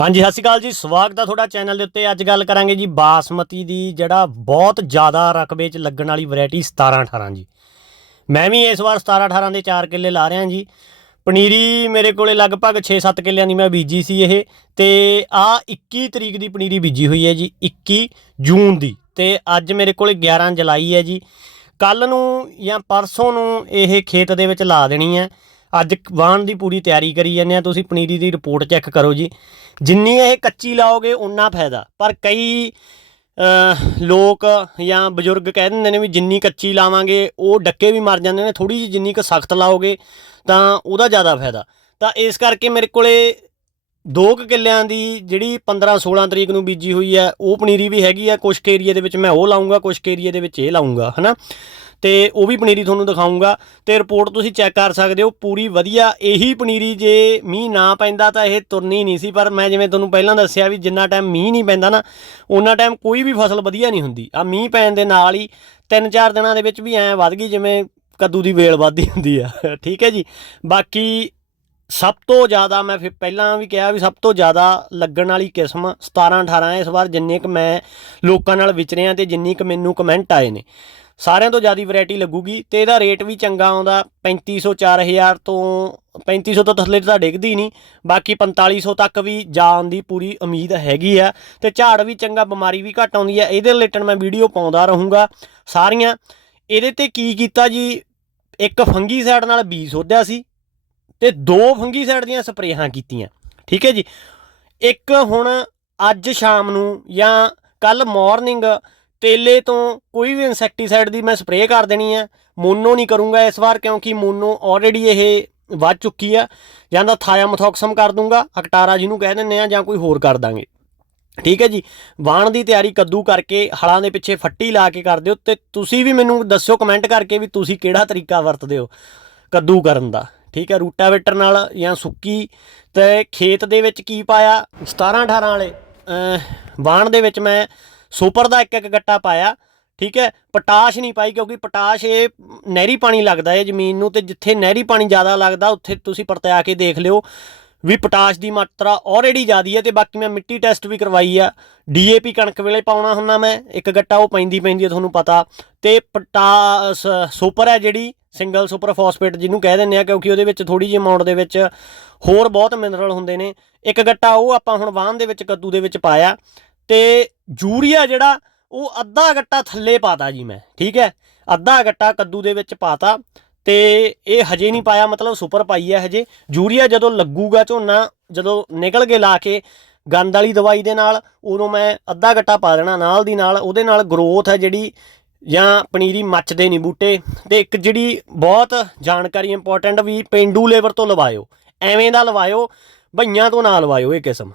ਹਾਂਜੀ, ਸਤਿ ਸ਼੍ਰੀ ਅਕਾਲ ਜੀ। ਸਵਾਗਤ ਹੈ ਤੁਹਾਡਾ ਚੈਨਲ ਦੇ ਉੱਤੇ। ਅੱਜ ਗੱਲ ਕਰਾਂਗੇ ਜੀ ਬਾਸਮਤੀ ਦੀ, ਜਿਹੜਾ ਬਹੁਤ ਜ਼ਿਆਦਾ ਰਕਬੇ 'ਚ ਲੱਗਣ ਵਾਲੀ ਵੈਰਾਈਟੀ 17 18 ਜੀ। ਮੈਂ ਵੀ ਇਸ ਵਾਰ 17 18 ਦੇ 4 ਕਿੱਲੇ ਲਾ ਰਿਹਾ ਜੀ। ਪਨੀਰੀ ਮੇਰੇ ਕੋਲੇ ਲਗਭਗ 6-7 ਕਿੱਲਿਆਂ ਦੀ ਮੈਂ ਬੀਜੀ ਸੀ ਇਹ। ਤੇ ਆ 21 ਤਰੀਕ ਦੀ ਪਨੀਰੀ ਬੀਜੀ ਹੋਈ ਹੈ ਜੀ 21 ਜੂਨ ਦੀ। ਤੇ ਅੱਜ ਮੇਰੇ ਕੋਲੇ 11 ਜੁਲਾਈ ਹੈ ਜੀ। ਕੱਲ ਨੂੰ ਜਾਂ ਪਰਸੋਂ ਨੂੰ ਇਹ ਖੇਤ ਦੇ ਵਿੱਚ ਲਾ ਦੇਣੀ ਹੈ। ਅੱਜ ਵਾਹਣ ਦੀ ਪੂਰੀ ਤਿਆਰੀ ਕਰੀ ਜਾਂਦੇ ਆ, ਤੁਸੀਂ ਪਨੀਰੀ ਦੀ ਰਿਪੋਰਟ ਚੈੱਕ ਕਰੋ ਜੀ। ਜਿੰਨੀ ਇਹ ਕੱਚੀ ਲਾਓਗੇ ਉਨਾ ਫਾਇਦਾ। ਪਰ ਕਈ ਲੋਕ ਜਾਂ ਬਜ਼ੁਰਗ ਕਹਿ ਦਿੰਦੇ ਨੇ ਵੀ ਜਿੰਨੀ ਕੱਚੀ ਲਾਵਾਂਗੇ, ਉਹ ਡੱਕੇ ਵੀ ਮਰ ਜਾਂਦੇ ਨੇ। ਥੋੜੀ ਜਿਹੀ ਜਿੰਨੀ ਕੁ ਸਖਤ ਲਾਓਗੇ, ਤਾਂ ਉਹਦਾ ਜ਼ਿਆਦਾ ਫਾਇਦਾ। ਤਾਂ ਇਸ ਕਰਕੇ ਮੇਰੇ ਕੋਲੇ ਦੋ ਕੁ ਕਿੱਲਿਆਂ ਦੀ ਜਿਹੜੀ 15 16 ਤਰੀਕ ਨੂੰ ਬੀਜੀ ਹੋਈ ਹੈ, ਉਹ ਪਨੀਰੀ ਵੀ ਹੈਗੀ ਆ ਕੁਛ ਕੁ ਏਰੀਏ ਦੇ ਵਿੱਚ ਮੈਂ ਉਹ ਲਾਉਂਗਾ ਕੁਛ ਕੁ ਏਰੀਏ ਦੇ ਵਿੱਚ ਇਹ ਲਾਉਂਗਾ ਹਨਾ? ਤੇ ਉਹ ਵੀ ਪਨੀਰੀ ਤੁਹਾਨੂੰ ਦਿਖਾਉਂਗਾ ਤੇ ਰਿਪੋਰਟ ਤੁਸੀਂ ਚੈੱਕ ਕਰ ਸਕਦੇ ਹੋ, ਪੂਰੀ ਵਧੀਆ, ਇਹੀ ਪਨੀਰੀ ਜੇ ਮੀਂਹ ਨਾ ਪੈਂਦਾ ਤਾਂ ਇਹ ਤੁਰਨੀ ਨਹੀਂ ਸੀ, ਪਰ ਮੈਂ ਜਿਵੇਂ ਤੁਹਾਨੂੰ ਪਹਿਲਾਂ ਦੱਸਿਆ ਵੀ ਜਿੰਨਾ ਟਾਈਮ ਮੀਂਹ ਨਹੀਂ ਪੈਂਦਾ ਨਾ ਉਹਨਾਂ ਟਾਈਮ ਕੋਈ ਵੀ ਫਸਲ ਵਧੀਆ ਨਹੀਂ ਹੁੰਦੀ। ਆ ਮੀਂਹ ਪੈਣ ਦੇ ਨਾਲ ਹੀ 3-4 ਦਿਨਾਂ ਦੇ ਵਿੱਚ ਵੀ ਐਂ ਵੱਧ ਗਈ, ਜਿਵੇਂ ਕੱਦੂ ਦੀ ਵੇਲ ਵੱਧਦੀ ਹੁੰਦੀ ਆ। ਠੀਕ ਹੈ ਜੀ? ਬਾਕੀ ਸਭ ਤੋਂ ਜ਼ਿਆਦਾ ਮੈਂ ਫਿਰ ਪਹਿਲਾਂ ਵੀ ਕਿਹਾ ਵੀ ਸਭ ਤੋਂ ਜ਼ਿਆਦਾ ਲੱਗਣ ਵਾਲੀ ਕਿਸਮ 17 18 ਇਸ ਵਾਰ ਜਿੰਨੇ ਕੁ ਮੈਂ ਲੋਕਾਂ ਨਾਲ ਵਿਚਰਿਆ ਤੇ ਜਿੰਨੀ ਕੁ ਮੈਨੂੰ ਕਮੈਂਟ ਆਏ ਨੇ। ਸਾਰਿਆਂ ਤੋਂ ਜ਼ਿਆਦਾ ਵੈਰਾਈਟੀ ਲੱਗੂਗੀ ਤੇ ਇਹਦਾ ਰੇਟ ਵੀ ਚੰਗਾ ਆਉਂਦਾ 3500 4000 ਤੋਂ 3500 ਤੋਂ ਥੱਲੇ ਤਾਂ ਡਿੱਗਦੀ ਨਹੀਂ, ਬਾਕੀ 4500 ਤੱਕ ਵੀ ਜਾਣ ਦੀ ਪੂਰੀ ਉਮੀਦ ਹੈਗੀ ਆ ਤੇ ਝਾੜ ਵੀ ਚੰਗਾ, ਬਿਮਾਰੀ ਵੀ ਘੱਟ ਆਉਂਦੀ ਆ, ਇਹਦੇ ਰਿਲੇਟਡ ਮੈਂ ਵੀਡੀਓ ਪਾਉਂਦਾ ਰਹੂੰਗਾ ਸਾਰੀਆਂ। ਇਹਦੇ ਤੇ ਕੀ ਕੀਤਾ ਜੀ, ਇੱਕ ਫੰਗੀ ਸਾਈਡ ਨਾਲ ਬੀ ਸੋਧਿਆ ਸੀ ਤੇ ਦੋ ਫੰਗੀਸਾਈਡ ਦੀਆਂ ਸਪਰੇਹਾਂ ਕੀਤੀਆਂ। ਠੀਕ ਹੈ ਜੀ? ਇੱਕ ਹੁਣ ਅੱਜ ਸ਼ਾਮ ਨੂੰ ਜਾਂ ਕੱਲ ਮਾਰਨਿੰਗ ਤੇਲੇ ਤੋਂ ਕੋਈ ਵੀ ਇਨਸੈਕਟੀਸਾਈਡ ਦੀ ਮੈਂ ਸਪਰੇਅ ਕਰ ਦੇਣੀ ਹੈ ਮੋਨੋ ਨਹੀਂ ਕਰੂੰਗਾ ਇਸ ਵਾਰ ਕਿਉਂਕਿ ਮੋਨੋ ਆਲਰੇਡੀ ਇਹ ਵੱਧ ਚੁੱਕੀ ਆ। ਜਾਂ ਤਾਂ ਥਾਇਆਮਥੋਕਸਮ ਕਰ ਦੂੰਗਾ, ਅਕਟਾਰਾ ਜਿਹਨੂੰ ਕਹਿ ਦਿੰਦੇ ਆ, ਜਾਂ ਕੋਈ ਹੋਰ ਕਰ ਦਾਂਗੇ। ਠੀਕ ਹੈ ਜੀ? ਵਾਣ ਦੀ ਤਿਆਰੀ ਕੱਦੂ ਕਰਕੇ, ਹਲਾਂ ਦੇ ਪਿੱਛੇ ਫੱਟੀ ਲਾ ਕੇ ਕਰ ਦਿਓ ਤੇ ਤੁਸੀਂ ਵੀ ਮੈਨੂੰ ਦੱਸਿਓ ਕਮੈਂਟ ਕਰਕੇ ਵੀ ਤੁਸੀਂ ਕਿਹੜਾ ਤਰੀਕਾ ਵਰਤਦੇ ਹੋ ਕੱਦੂ ਕਰਨ ਦਾ। ਠੀਕ ਹੈ ਰੂਟਾਵੇਟਰ ਨਾਲ ਜਾਂ ਸੁੱਕੀ ਤੇ ਖੇਤ ਦੇ ਵਿੱਚ ਕੀ ਪਾਇਆ? 17 18 ਵਾਲੇ। ਅਹ, ਵਾਣ ਦੇ ਵਿੱਚ ਮੈਂ ਸੁਪਰ ਦਾ ਇੱਕ ਇੱਕ ਗੱਟਾ ਪਾਇਆ ਠੀਕ ਹੈ। ਪਟਾਸ਼ ਨਹੀਂ ਪਾਈ ਕਿਉਂਕਿ ਪਟਾਸ਼ ਇਹ ਨਹਿਰੀ ਪਾਣੀ ਲੱਗਦਾ ਹੈ ਜ਼ਮੀਨ ਨੂੰ ਤੇ ਜਿੱਥੇ ਨਹਿਰੀ ਪਾਣੀ ਜ਼ਿਆਦਾ ਲੱਗਦਾ ਉੱਥੇ ਤੁਸੀਂ ਪਰਤਿਆ ਕੇ ਦੇਖ ਲਿਓ। ਵੀ ਪੋਟਾਸ਼ ਦੀ ਮਾਤਰਾ ਆਲਰੇਡੀ ਜ਼ਿਆਦੀ ਹੈ ਤੇ ਬਾਕੀ ਮੈਂ ਮਿੱਟੀ ਟੈਸਟ ਵੀ ਕਰਵਾਈ ਆ। ਡੀਏਪੀ ਕਣਕ ਵੇਲੇ ਪਾਉਣਾ ਹੁੰਦਾ ਮੈਂ, ਇੱਕ ਗੱਟਾ ਉਹ ਪੈਂਦੀ ਪੈਂਦੀ ਹੈ ਤੁਹਾਨੂੰ ਪਤਾ। ਤੇ ਪਟਾਸ ਸੁਪਰ ਹੈ ਜਿਹੜੀ ਸਿੰਗਲ ਸੁਪਰ ਫਾਸਫੇਟ ਜਿਹਨੂੰ ਕਹਿ ਦਿੰਦੇ ਆ, ਕਿਉਂਕਿ ਉਹਦੇ ਵਿੱਚ ਥੋੜੀ ਜਿਹੀ ਅਮਾਉਂਟ ਦੇ ਵਿੱਚ ਹੋਰ ਬਹੁਤ ਮਿਨਰਲ ਹੁੰਦੇ ਨੇ। ਇੱਕ ਗੱਟਾ ਉਹ ਆਪਾਂ ਹੁਣ ਵਾਹਨ ਦੇ ਵਿੱਚ, ਕੱਦੂ ਦੇ ਵਿੱਚ ਪਾਇਆ। ਤੇ ਯੂਰੀਆ ਜਿਹੜਾ, ਉਹ ਅੱਧਾ ਗੱਟਾ ਥੱਲੇ ਪਾਤਾ ਜੀ ਮੈਂ, ਠੀਕ ਹੈ? ਅੱਧਾ ਗੱਟਾ ਕੱਦੂ ਦੇ ਵਿੱਚ ਪਾਤਾ। ਤੇ ਇਹ ਹਜੇ ਨਹੀਂ ਪਾਇਆ, ਮਤਲਬ ਸੁਪਰ ਪਾਈ ਹੈ ਹਜੇ। ਯੂਰੀਆ ਜਦੋਂ ਲੱਗੂਗਾ ਝੋਨਾ, ਜਦੋਂ ਨਿਕਲ ਕੇ ਲਾ ਕੇ ਗੰਦ ਵਾਲੀ ਦਵਾਈ ਦੇ ਨਾਲ, ਉਦੋਂ ਮੈਂ ਅੱਧਾ ਗੱਟਾ ਪਾ ਦੇਣਾ ਨਾਲ ਦੀ ਨਾਲ, ਉਹਦੇ ਨਾਲ ਗਰੋਥ ਹੈ ਜਿਹੜੀ, ਜਾਂ ਪਨੀਰੀ ਮੱਚਦੇ ਨਹੀਂ ਬੂਟੇ। ਤੇ ਇੱਕ ਜਿਹੜੀ ਬਹੁਤ ਜਾਣਕਾਰੀ ਇੰਪੋਰਟੈਂਟ ਵੀ ਪੇਂਡੂ ਲੇਬਰ ਤੋਂ ਲਵਾਇਓ। ਐਵੇਂ ਦਾ ਲਵਾਇਓ ਭਈਆਂ ਤੋਂ ਨਾ ਲਵਾਇਓ ਇਹ ਕਿਸਮ।